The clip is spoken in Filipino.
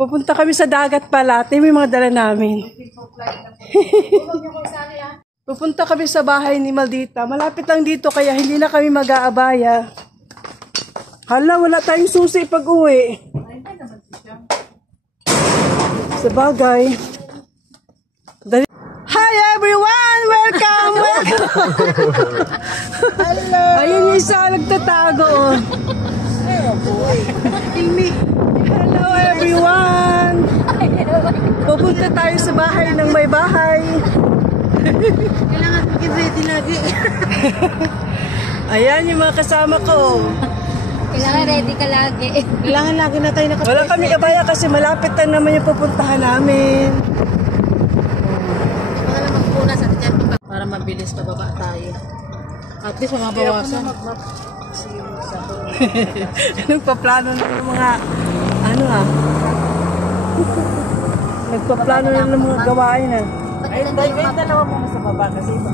Pupunta kami sa dagat pala. Ito yung mga dala namin. Pupunta kami sa bahay ni Maldita. Malapit lang dito kaya hindi na kami mag-aabaya. Hala, wala tayong susi pag uwi. Sa bagay. Hi everyone! Welcome! Hello! Ayun yung isa nagtatago. Hello everyone! Pupunta tayo sa bahay ng may bahay. Kailangan maging ready lagi. Ayan yung mga kasama ko. Kailangan ready ka lagi. Kailangan lagi na tayo nakapagod. Wala kami kabaya kasi malapit na naman yung pupuntahan namin. Mga naman puna sa tiyan para mabilis pababa tayo. At least mabawasan. Nagpaplano na ng mga nagpaplano na ng mga gawain Ay, dalawa muna sa baba kasi ito